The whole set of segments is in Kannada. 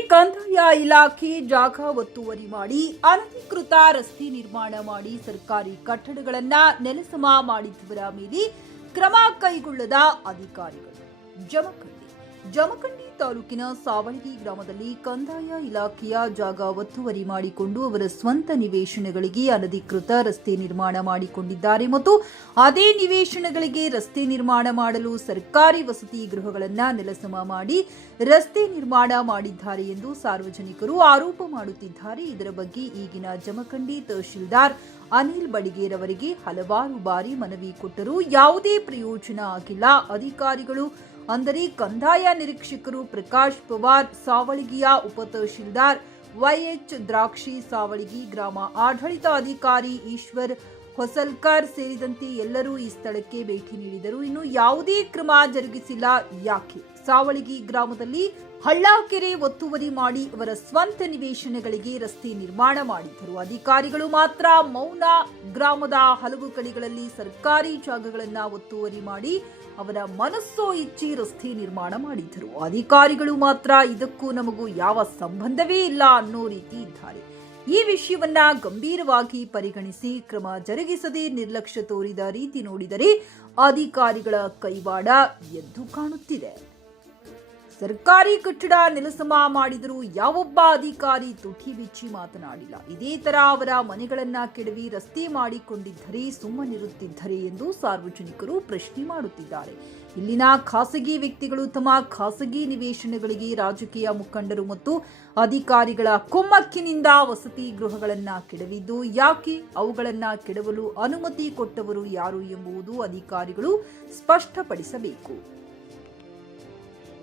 ಕಂದಾಯ ಇಲಾಖೆ ಜಾಗ ಒತ್ತುವರಿ ಮಾಡಿ ಅನಧಿಕೃತ ರಸ್ತೆ ನಿರ್ಮಾಣ ಮಾಡಿ ಸರ್ಕಾರಿ ಕಟ್ಟಡಗಳನ್ನ ನೆಲಸಮ ಮಾಡಿದವರ ಮೇಲೆ ಕ್ರಮ ಕೈಗೊಳ್ಳದ ಅಧಿಕಾರಿಗಳು. ಜಮಖಂಡಿ. ಜಮಖಂಡಿ ತಾಲೂಕಿನ ಸಾವಳಗಿ ಗ್ರಾಮದಲ್ಲಿ ಕಂದಾಯ ಇಲಾಖೆಯ ಜಾಗ ಒತ್ತುವರಿ ಮಾಡಿಕೊಂಡು ಅವರ ಸ್ವಂತ ನಿವೇಶನಗಳಿಗೆ ಅನಧಿಕೃತ ರಸ್ತೆ ನಿರ್ಮಾಣ ಮಾಡಿಕೊಂಡಿದ್ದಾರೆ ಮತ್ತು ಅದೇ ನಿವೇಶನಗಳಿಗೆ ರಸ್ತೆ ನಿರ್ಮಾಣ ಮಾಡಲು ಸರ್ಕಾರಿ ವಸತಿ ಗೃಹಗಳನ್ನು ನೆಲಸಮ ಮಾಡಿ ರಸ್ತೆ ನಿರ್ಮಾಣ ಮಾಡಿದ್ದಾರೆ ಎಂದು ಸಾರ್ವಜನಿಕರು ಆರೋಪ ಮಾಡುತ್ತಿದ್ದಾರೆ. ಇದರ ಬಗ್ಗೆ ಈಗಿನ ಜಮಖಂಡಿ ತಹಶೀಲ್ದಾರ್ ಅನಿಲ್ ಬಡಿಗೇರವರಿಗೆ ಹಲವಾರು ಬಾರಿ ಮನವಿ ಕೊಟ್ಟರೂ ಯಾವುದೇ ಪ್ರಯೋಜನ ಆಗಿಲ್ಲ. ಅಧಿಕಾರಿಗಳು ಅಂದರೆ ಕಂದಾಯ ನಿರೀಕ್ಷಕರು ಪ್ರಕಾಶ್ ಪವಾರ್ ಸಾವಳಗಿಯ ಉಪತಹಶೀಲ್ದಾರ್ ವೈಎಚ್ ದ್ರಾಕ್ಷಿ ಸಾವಳಗಿ ಗ್ರಾಮ ಆಡಳಿತ ಅಧಿಕಾರಿ ಈಶ್ವರ್ ಹೊಸಲ್ಕರ್ ಸೇರಿದಂತೆ ಎಲ್ಲರೂ ಈ ಸ್ಥಳಕ್ಕೆ ಭೇಟಿ ನೀಡಿದರು. ಇನ್ನು ಯಾವುದೇ ಕ್ರಮ ಜರುಗಿಸಿಲ್ಲ. ಯಾಕೆ? ಸಾವಳಗಿ ಗ್ರಾಮದಲ್ಲಿ ಹಳ್ಳಾಕೆರೆ ಒತ್ತುವರಿ ಮಾಡಿ ಅವರ ಸ್ವಂತ ನಿವೇಶನಗಳಿಗೆ ರಸ್ತೆ ನಿರ್ಮಾಣ ಮಾಡಿದ್ದರು. ಅಧಿಕಾರಿಗಳು ಮಾತ್ರ ಮೌನ ಗ್ರಾಮದ ಹಲವು ಕಡೆಗಳಲ್ಲಿ ಸರ್ಕಾರಿ ಜಾಗಗಳನ್ನು ಒತ್ತುವರಿ ಮಾಡಿ ಅವರ ಮನಸ್ಸೋ ಇಚ್ಚಿ ರಸ್ತೆ ನಿರ್ಮಾಣ ಮಾಡಿದ್ದರು. ಅಧಿಕಾರಿಗಳು ಮಾತ್ರ ಇದಕ್ಕೂ ನಮಗೂ ಯಾವ ಸಂಬಂಧವೇ ಇಲ್ಲ ಅನ್ನೋ ರೀತಿ ಇದ್ದಾರೆ. ಈ ವಿಷಯವನ್ನ ಗಂಭೀರವಾಗಿ ಪರಿಗಣಿಸಿ ಕ್ರಮ ಜರುಗಿಸದೆ ನಿರ್ಲಕ್ಷ್ಯ ತೋರಿದ ರೀತಿ ನೋಡಿದರೆ ಅಧಿಕಾರಿಗಳ ಕೈವಾಡ ಎದ್ದು ಕಾಣುತ್ತಿದೆ. ಸರ್ಕಾರಿ ಕಟ್ಟಡ ನೆಲಸಮ ಮಾಡಿದರೂ ಯಾವೊಬ್ಬ ಅಧಿಕಾರಿ ತುಟಿ ಬಿಚ್ಚಿ ಮಾತನಾಡಿಲ್ಲ. ಇದೇ ತರ ಅವರ ಮನೆಗಳನ್ನ ಕೆಡವಿ ರಸ್ತೆ ಮಾಡಿಕೊಂಡಿದ್ದರೆ ಸುಮ್ಮನಿರುತ್ತಿದ್ದರೆ ಎಂದು ಸಾರ್ವಜನಿಕರು ಪ್ರಶ್ನೆ ಮಾಡುತ್ತಿದ್ದಾರೆ. ಇಲ್ಲಿನ ಖಾಸಗಿ ವ್ಯಕ್ತಿಗಳು ತಮ್ಮ ಖಾಸಗಿ ನಿವೇಶನಗಳಿಗೆ ರಾಜಕೀಯ ಮುಖಂಡರು ಮತ್ತು ಅಧಿಕಾರಿಗಳ ಕುಮ್ಮಕ್ಕಿನಿಂದ ವಸತಿ ಗೃಹಗಳನ್ನ ಕೆಡವಿದ್ದು ಯಾಕೆ ಅವುಗಳನ್ನ ಕೆಡವಲು ಅನುಮತಿ ಕೊಟ್ಟವರು ಯಾರು ಎಂಬುದು ಅಧಿಕಾರಿಗಳು ಸ್ಪಷ್ಟಪಡಿಸಬೇಕು.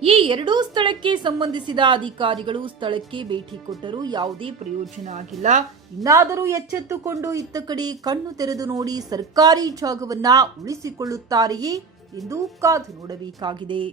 ಈ ಎರಡೂ ಸ್ಥಳಕ್ಕೆ ಸಂಬಂಧಿಸಿದ ಅಧಿಕಾರಿಗಳು ಸ್ಥಳಕ್ಕೆ ಭೇಟಿ ಕೊಟ್ಟರೂ ಯಾವುದೇ ಪ್ರಯೋಜನ ಆಗಿಲ್ಲ. ಇನ್ನಾದರೂ ಎಚ್ಚೆತ್ತುಕೊಂಡು ಇತ್ತ ಕಡೆ ಕಣ್ಣು ತೆರೆದು ನೋಡಿ ಸರ್ಕಾರಿ ಜಾಗವನ್ನ ಉಳಿಸಿಕೊಳ್ಳುತ್ತಾರೆಯೇ ಎಂದು ಕಾದು ನೋಡಬೇಕಾಗಿದೆ.